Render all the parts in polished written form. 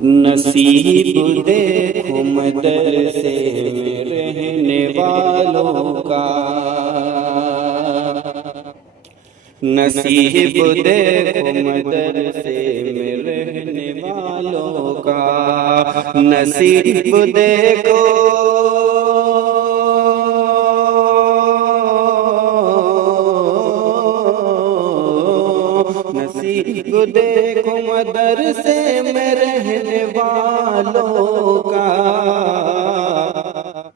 نصیب دیکھو مدرسے میں رہنے والوں کا، نصیب دیکھو مدرسے میں رہنے والوں کا، نصیب دیکھو نصیب دیکھو مدرسے میں رہنے والوں کا،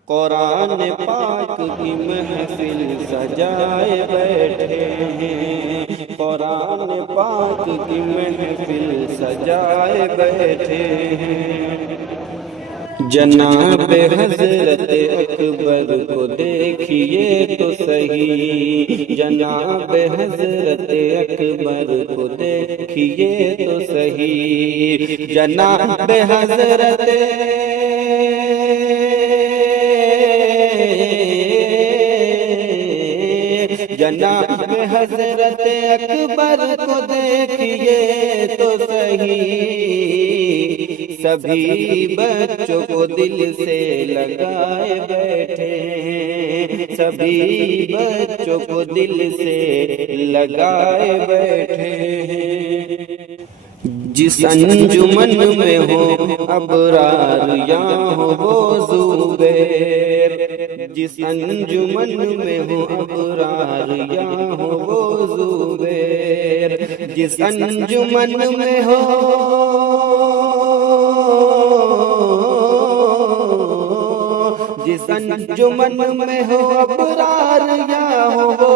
قرآن پاک کی محفل سجائے بیٹھے ہیں، قرآن پاک کی محفل سجائے بیٹھے ہیں۔ جناب حضرت اکبر کو دیکھیے تو صحیح، جناب حضرت اکبر کو دیکھیے تو صحیح، جناب حضرت جناب حضرت اکبر کو دیکھیے تو صحیح، سبھی بچوں کو دل سے لگائے بیٹھے ہیں، سبھی بچوں کو دل سے لگائے بیٹھے ہیں۔ جس انجمن میں ہو ابرار یا ہو وہ زبیر، جس انجمن میں ہو ابرار یا ہو وہ زبیر، جس انجمن میں ہو جس انجمن میں ہو ابرار یا ہو وہ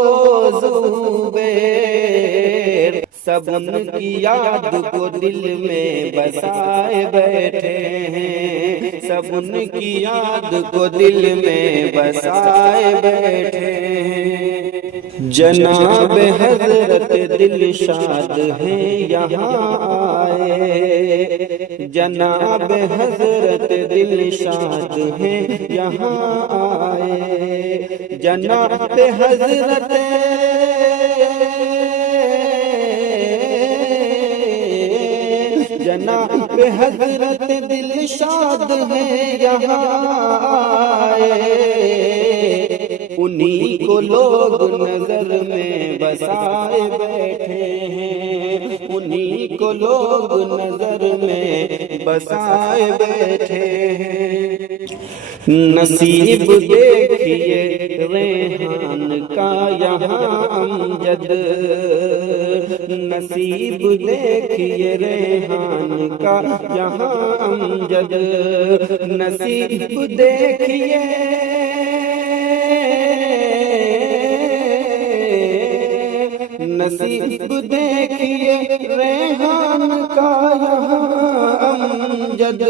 زبیر، سب ان کی یاد کو دل میں بسائے بیٹھے ہیں، سب ان کی یاد کو دل میں بسائے بیٹھے ہیں۔ جناب حضرت دل شاد ہیں یہاں آئے، جناب حضرت دل شاد ہیں یہاں آئے، جناب حضرت جناب حضرت دل شاد ہیں یہاں آئے، انہی کو لوگ نظر میں بسائے بیٹھے ہیں، انہی کو لوگ نظر میں بسائے بیٹھے ہیں۔ نصیب دیکھیے ریحان کا یہاں امجد، نصیب دیکھیے ریحان کا یہاں امجد، نصیب دیکھیے نصیب دیکھیے ریحان کا یہاں امجد،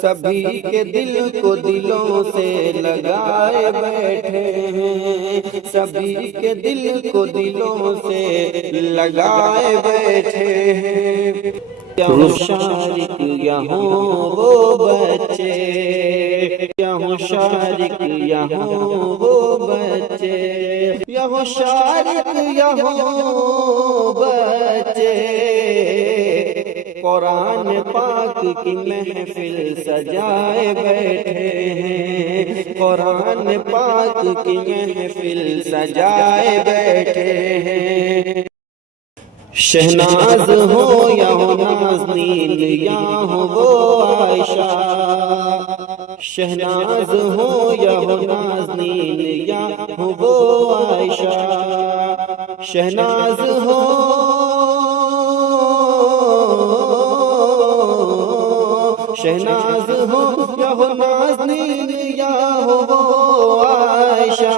سبھی کے دل کو دلوں سے لگائے بیٹھے ہیں، سبھی کے دل کو دلوں سے لگائے بیٹھے ہیں۔ کیا ہو شارک یہاں وہ بچے، کیا ہو شارک یہاں وہ بچے، یا ہو شارک یہاں بچے، قرآن پاک کی محفل سجائے بیٹھے ہیں، قرآن پاک کی محفل سجائے بیٹھے ہیں۔ شہناز ہو یا ہو نازنین یا ہو وہ عائشہ، شہناز ہو یا ہو نازنین یا ہو وہ عائشہ، شہناز ہو شہناز ہو یا ہو نازنین یا ہو وہ عائشہ،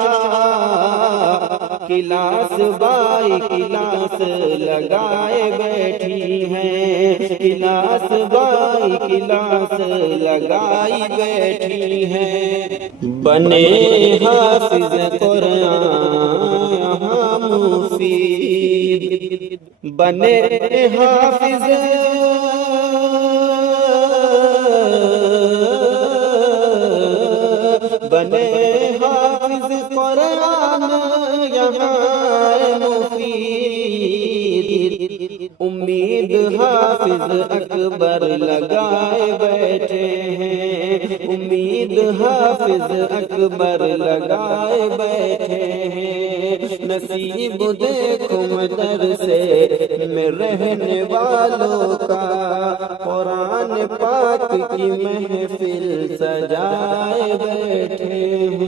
کلاس بائی کلاس لگائے بیٹھی ہیں، کلاس بائی کلاس لگائی بیٹھی ہیں۔ بنے حافظ قرآن یہاں مفید، بنے حافظ بنے حافظ قرآن یہاں مفید، امید حافظ اکبر لگائے بیٹھے ہیں، امید حافظ اکبر لگائے بیٹھے ہیں، نصیب دیکھو مدرسے میں رہنے والوں کا، قرآن پاک کی محفل سجائے بیٹھے ہیں۔